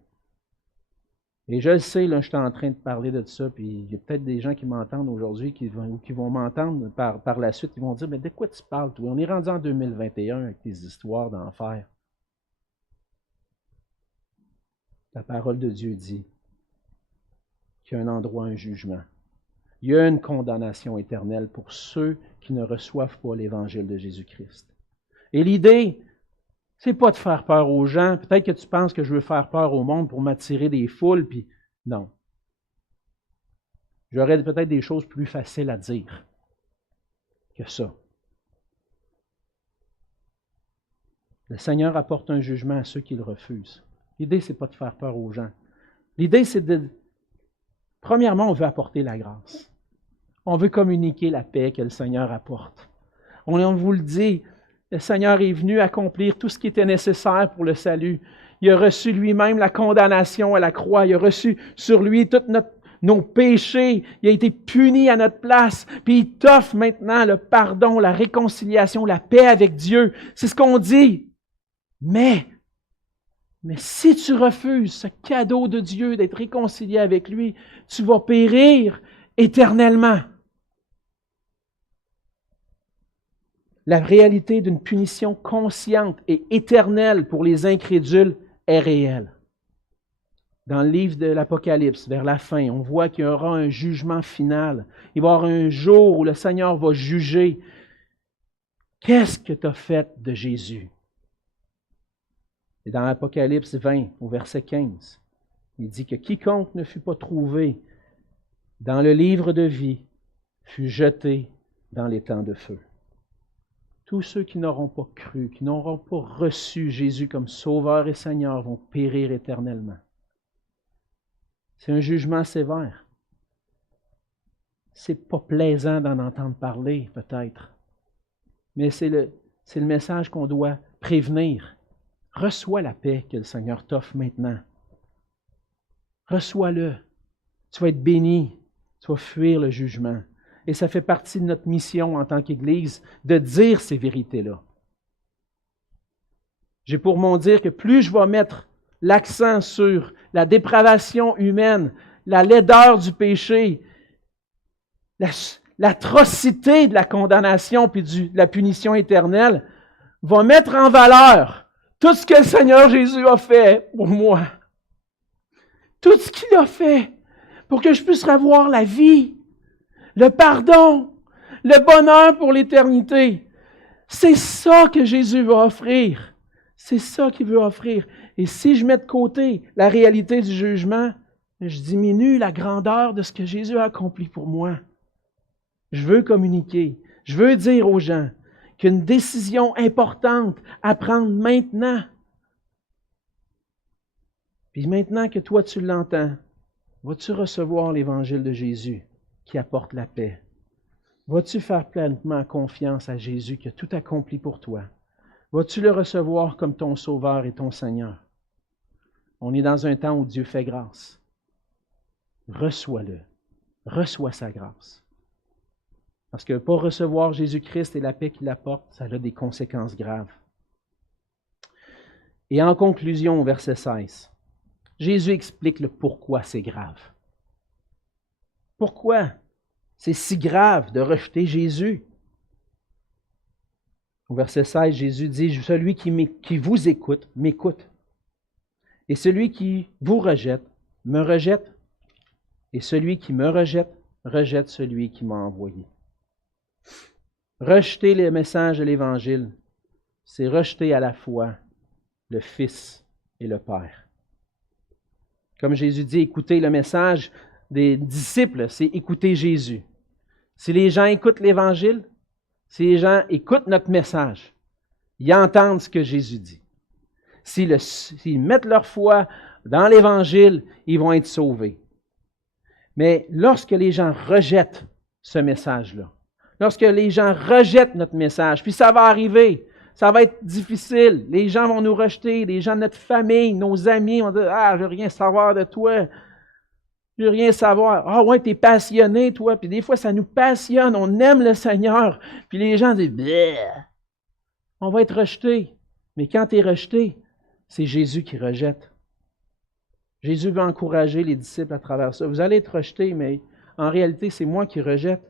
Et je le sais, là, je suis en train de parler de ça, puis il y a peut-être des gens qui m'entendent aujourd'hui ou qui vont m'entendre par la suite, ils vont dire « Mais de quoi tu parles, toi? On est rendu en 2021 avec tes histoires d'enfer. » La parole de Dieu dit qu'il y a un endroit, un jugement. Il y a une condamnation éternelle pour ceux qui ne reçoivent pas l'Évangile de Jésus-Christ. Et l'idée, c'est pas de faire peur aux gens. Peut-être que tu penses que je veux faire peur au monde pour m'attirer des foules, puis non. J'aurais peut-être des choses plus faciles à dire que ça. Le Seigneur apporte un jugement à ceux qui le refusent. L'idée, c'est pas de faire peur aux gens. L'idée, c'est premièrement, on veut apporter la grâce. On veut communiquer la paix que le Seigneur apporte. On vous le dit, le Seigneur est venu accomplir tout ce qui était nécessaire pour le salut. Il a reçu lui-même la condamnation à la croix. Il a reçu sur lui tous nos péchés. Il a été puni à notre place. Puis il t'offre maintenant le pardon, la réconciliation, la paix avec Dieu. C'est ce qu'on dit. Mais Mais si tu refuses ce cadeau de Dieu d'être réconcilié avec lui, tu vas périr éternellement. La réalité d'une punition consciente et éternelle pour les incrédules est réelle. Dans le livre de l'Apocalypse, vers la fin, on voit qu'il y aura un jugement final. Il va y avoir un jour où le Seigneur va juger. Qu'est-ce que tu as fait de Jésus? Et dans l'Apocalypse 20, au verset 15, il dit que quiconque ne fut pas trouvé dans le livre de vie fut jeté dans les temps de feu. Tous ceux qui n'auront pas cru, qui n'auront pas reçu Jésus comme Sauveur et Seigneur vont périr éternellement. C'est un jugement sévère. C'est pas plaisant d'en entendre parler, peut-être. Mais c'est le message qu'on doit prévenir. Reçois la paix que le Seigneur t'offre maintenant. Reçois-le. Tu vas être béni. Tu vas fuir le jugement. Et ça fait partie de notre mission en tant qu'Église de dire ces vérités-là. J'ai pour mon dire que plus je vais mettre l'accent sur la dépravation humaine, la laideur du péché, l'atrocité de la condamnation puis de la punition éternelle, va mettre en valeur tout ce que le Seigneur Jésus a fait pour moi. Tout ce qu'il a fait pour que je puisse avoir la vie, le pardon, le bonheur pour l'éternité. C'est ça que Jésus va offrir. C'est ça qu'il veut offrir. Et si je mets de côté la réalité du jugement, je diminue la grandeur de ce que Jésus a accompli pour moi. Je veux communiquer. Je veux dire aux gens qu'une décision importante à prendre maintenant. Puis maintenant que toi tu l'entends, vas-tu recevoir l'Évangile de Jésus qui apporte la paix? Vas-tu faire pleinement confiance à Jésus qui a tout accompli pour toi? Vas-tu le recevoir comme ton Sauveur et ton Seigneur? On est dans un temps où Dieu fait grâce. Reçois-le. Reçois sa grâce. Parce que pas recevoir Jésus-Christ et la paix qu'il apporte, ça a des conséquences graves. Et en conclusion, au verset 16, Jésus explique le pourquoi c'est grave. Pourquoi c'est si grave de rejeter Jésus? Au verset 16, Jésus dit, « Celui qui vous écoute, m'écoute. Et celui qui vous rejette, me rejette. Et celui qui me rejette, rejette celui qui m'a envoyé. » Rejeter le message de l'Évangile, c'est rejeter à la fois le Fils et le Père. Comme Jésus dit, écouter le message des disciples, c'est écouter Jésus. Si les gens écoutent l'Évangile, si les gens écoutent notre message, ils entendent ce que Jésus dit. S'ils mettent leur foi dans l'Évangile, ils vont être sauvés. Mais lorsque les gens rejettent ce message-là, lorsque les gens rejettent notre message, puis ça va arriver, ça va être difficile, les gens vont nous rejeter, les gens de notre famille, nos amis vont dire « Ah, je veux rien savoir de toi, je veux rien savoir. Ah ouais, t'es passionné, toi. » Puis des fois, ça nous passionne, on aime le Seigneur. Puis les gens disent « Bleh! » On va être rejeté. Mais quand tu es rejeté, c'est Jésus qui rejette. Jésus veut encourager les disciples à travers ça. Vous allez être rejetés, mais en réalité, c'est moi qui rejette.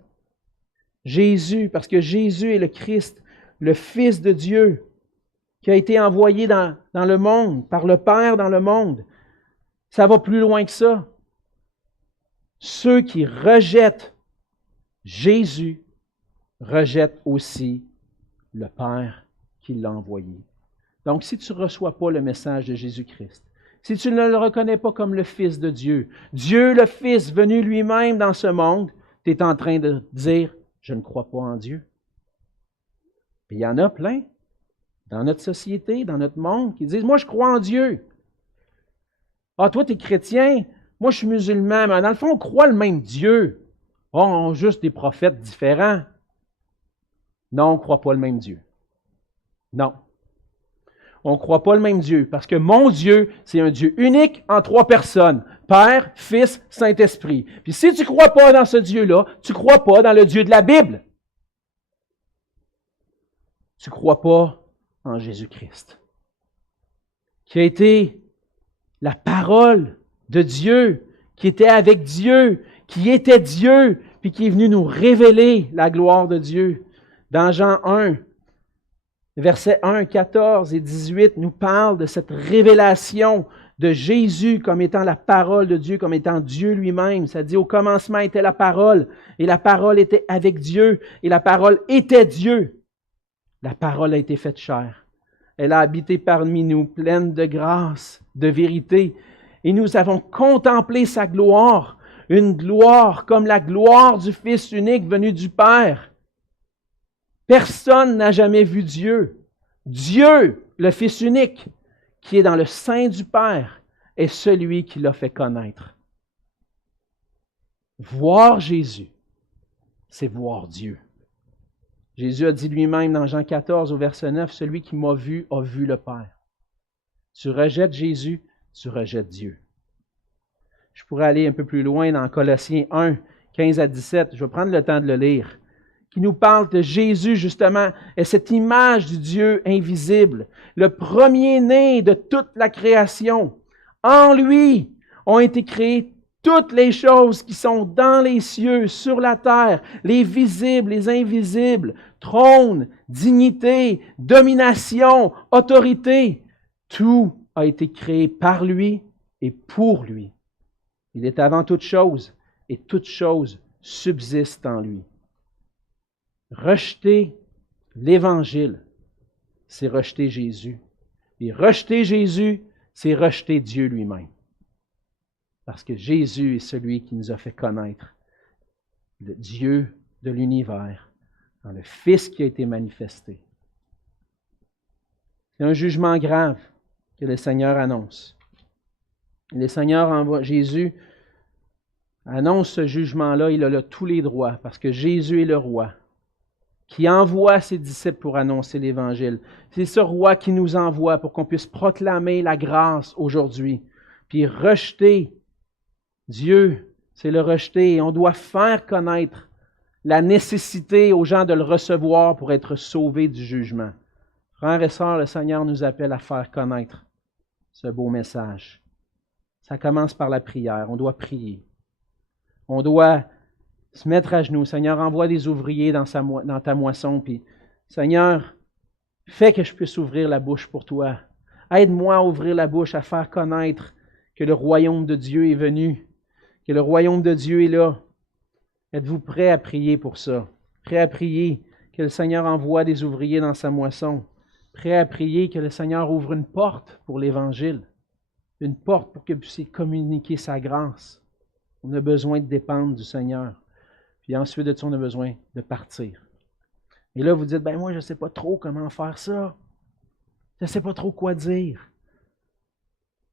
Jésus, parce que Jésus est le Christ, le Fils de Dieu, qui a été envoyé dans le monde, par le Père dans le monde. Ça va plus loin que ça. Ceux qui rejettent Jésus rejettent aussi le Père qui l'a envoyé. Donc, si tu ne reçois pas le message de Jésus-Christ, si tu ne le reconnais pas comme le Fils de Dieu, Dieu le Fils venu lui-même dans ce monde, tu es en train de dire « Je ne crois pas en Dieu ». Il y en a plein dans notre société, dans notre monde, qui disent « Moi, je crois en Dieu ». « Ah, toi, tu es chrétien, moi, je suis musulman, mais dans le fond, on croit le même Dieu. Oh, on a juste des prophètes différents. » Non, on ne croit pas le même Dieu. Non. On ne croit pas le même Dieu, parce que mon Dieu, c'est un Dieu unique en 3 personnes. Père, Fils, Saint-Esprit. Puis si tu ne crois pas dans ce Dieu-là, tu ne crois pas dans le Dieu de la Bible. Tu ne crois pas en Jésus-Christ, qui a été la parole de Dieu, qui était avec Dieu, qui était Dieu, puis qui est venu nous révéler la gloire de Dieu. Dans Jean 1, versets 1, 14 et 18, nous parle de cette révélation de Jésus comme étant la parole de Dieu, comme étant Dieu lui-même. Ça dit, au commencement était la parole, et la parole était avec Dieu, et la parole était Dieu. La parole a été faite chair. Elle a habité parmi nous, pleine de grâce, de vérité, et nous avons contemplé sa gloire, une gloire comme la gloire du Fils unique venu du Père. Personne n'a jamais vu Dieu. Dieu, le Fils unique, qui est dans le sein du Père, est celui qui l'a fait connaître. Voir Jésus, c'est voir Dieu. Jésus a dit lui-même dans Jean 14 au verset 9, « Celui qui m'a vu a vu le Père. » Tu rejettes Jésus, tu rejettes Dieu. Je pourrais aller un peu plus loin dans Colossiens 1, 15 à 17. Je vais prendre le temps de le lire. Qui nous parle de Jésus, justement, et cette image du Dieu invisible, le premier-né de toute la création. En lui ont été créées toutes les choses qui sont dans les cieux, sur la terre, les visibles, les invisibles, trône, dignité, domination, autorité. Tout a été créé par lui et pour lui. Il est avant toute chose et toute chose subsiste en lui. Rejeter l'Évangile, c'est rejeter Jésus. Et rejeter Jésus, c'est rejeter Dieu lui-même. Parce que Jésus est celui qui nous a fait connaître le Dieu de l'univers, dans le Fils qui a été manifesté. C'est un jugement grave que le Seigneur annonce. Le Seigneur, Jésus, annonce ce jugement-là, il a là tous les droits, parce que Jésus est le roi, qui envoie ses disciples pour annoncer l'Évangile. C'est ce roi qui nous envoie pour qu'on puisse proclamer la grâce aujourd'hui. Puis rejeter Dieu, c'est le rejeter. Et on doit faire connaître la nécessité aux gens de le recevoir pour être sauvés du jugement. Frères et sœurs, le Seigneur nous appelle à faire connaître ce beau message. Ça commence par la prière. On doit prier. On doit se mettre à genoux. Seigneur, envoie des ouvriers dans ta moisson. Puis, Seigneur, fais que je puisse ouvrir la bouche pour toi. Aide-moi à ouvrir la bouche, à faire connaître que le royaume de Dieu est venu, que le royaume de Dieu est là. Êtes-vous prêts à prier pour ça? Prêts à prier que le Seigneur envoie des ouvriers dans sa moisson? Prêts à prier que le Seigneur ouvre une porte pour l'Évangile? Une porte pour que vous puissiez communiquer sa grâce. On a besoin de dépendre du Seigneur. Puis ensuite de ça, on a besoin de partir. Et là, vous dites, ben moi, je ne sais pas trop comment faire ça. Je ne sais pas trop quoi dire.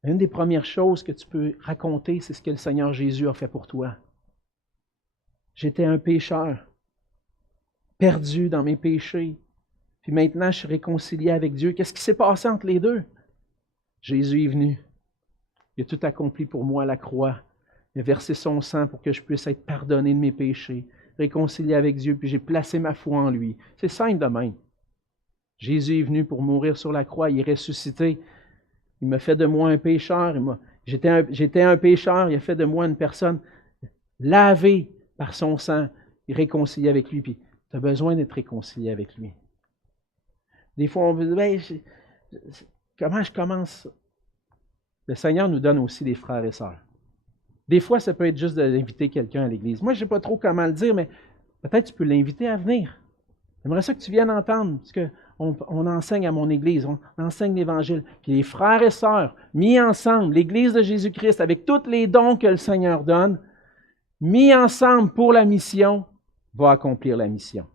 Une des premières choses que tu peux raconter, c'est ce que le Seigneur Jésus a fait pour toi. J'étais un pécheur, perdu dans mes péchés. Puis maintenant, je suis réconcilié avec Dieu. Qu'est-ce qui s'est passé entre les deux? Jésus est venu. Il a tout accompli pour moi à la croix. Il a versé son sang pour que je puisse être pardonné de mes péchés, réconcilié avec Dieu, puis j'ai placé ma foi en lui. C'est simple de même. Jésus est venu pour mourir sur la croix, il est ressuscité. Il m'a fait de moi un pécheur. J'étais un pécheur, il a fait de moi une personne lavée par son sang, et réconcilié avec lui. Puis tu as besoin d'être réconcilié avec lui. Des fois, on veut dire, ben, comment je commence? Le Seigneur nous donne aussi des frères et sœurs. Des fois, ça peut être juste d'inviter quelqu'un à l'église. Moi, je ne sais pas trop comment le dire, mais peut-être tu peux l'inviter à venir. J'aimerais ça que tu viennes entendre ce qu'on enseigne à mon église. On enseigne l'Évangile. Puis les frères et sœurs, mis ensemble, l'Église de Jésus-Christ, avec tous les dons que le Seigneur donne, mis ensemble pour la mission, va accomplir la mission.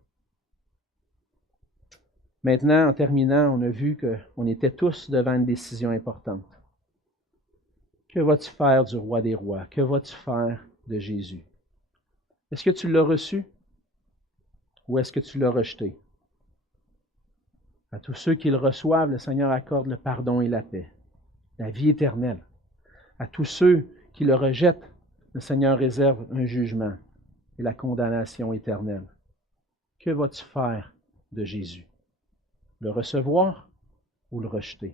Maintenant, en terminant, on a vu qu'on était tous devant une décision importante. Que vas-tu faire du roi des rois? Que vas-tu faire de Jésus? Est-ce que tu l'as reçu ou est-ce que tu l'as rejeté? À tous ceux qui le reçoivent, le Seigneur accorde le pardon et la paix, la vie éternelle. À tous ceux qui le rejettent, le Seigneur réserve un jugement et la condamnation éternelle. Que vas-tu faire de Jésus? Le recevoir ou le rejeter?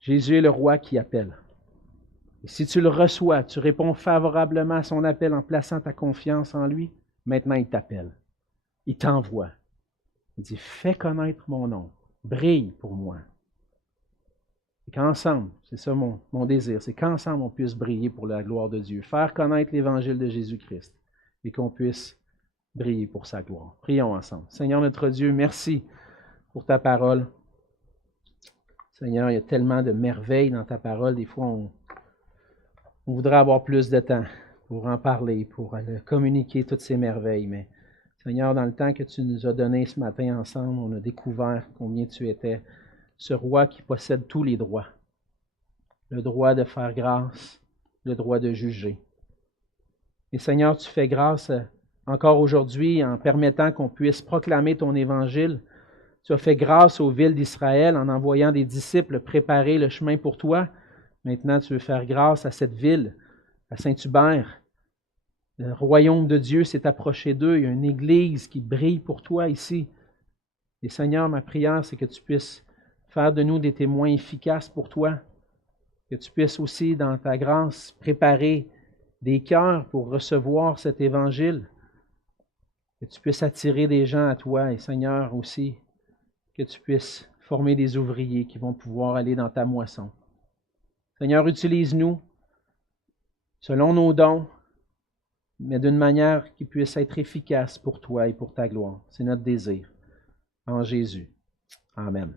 Jésus est le roi qui appelle. Et si tu le reçois, tu réponds favorablement à son appel en plaçant ta confiance en lui, maintenant il t'appelle. Il t'envoie. Il dit, fais connaître mon nom. Brille pour moi. Et qu'ensemble, c'est ça mon désir, c'est qu'ensemble on puisse briller pour la gloire de Dieu. Faire connaître l'Évangile de Jésus-Christ et qu'on puisse briller pour sa gloire. Prions ensemble. Seigneur notre Dieu, merci pour ta parole. Seigneur, il y a tellement de merveilles dans ta parole. Des fois, on voudrait avoir plus de temps pour en parler, pour communiquer toutes ces merveilles. Mais Seigneur, dans le temps que tu nous as donné ce matin ensemble, on a découvert combien tu étais ce roi qui possède tous les droits. Le droit de faire grâce, le droit de juger. Et Seigneur, tu fais grâce encore aujourd'hui en permettant qu'on puisse proclamer ton évangile. Tu as fait grâce aux villes d'Israël en envoyant des disciples préparer le chemin pour toi. Maintenant, tu veux faire grâce à cette ville, à Saint-Hubert. Le royaume de Dieu s'est approché d'eux. Il y a une église qui brille pour toi ici. Et Seigneur, ma prière, c'est que tu puisses faire de nous des témoins efficaces pour toi. Que tu puisses aussi, dans ta grâce, préparer des cœurs pour recevoir cet évangile. Que tu puisses attirer des gens à toi. Et Seigneur aussi, que tu puisses former des ouvriers qui vont pouvoir aller dans ta moisson. Seigneur, utilise-nous selon nos dons, mais d'une manière qui puisse être efficace pour toi et pour ta gloire. C'est notre désir. En Jésus. Amen.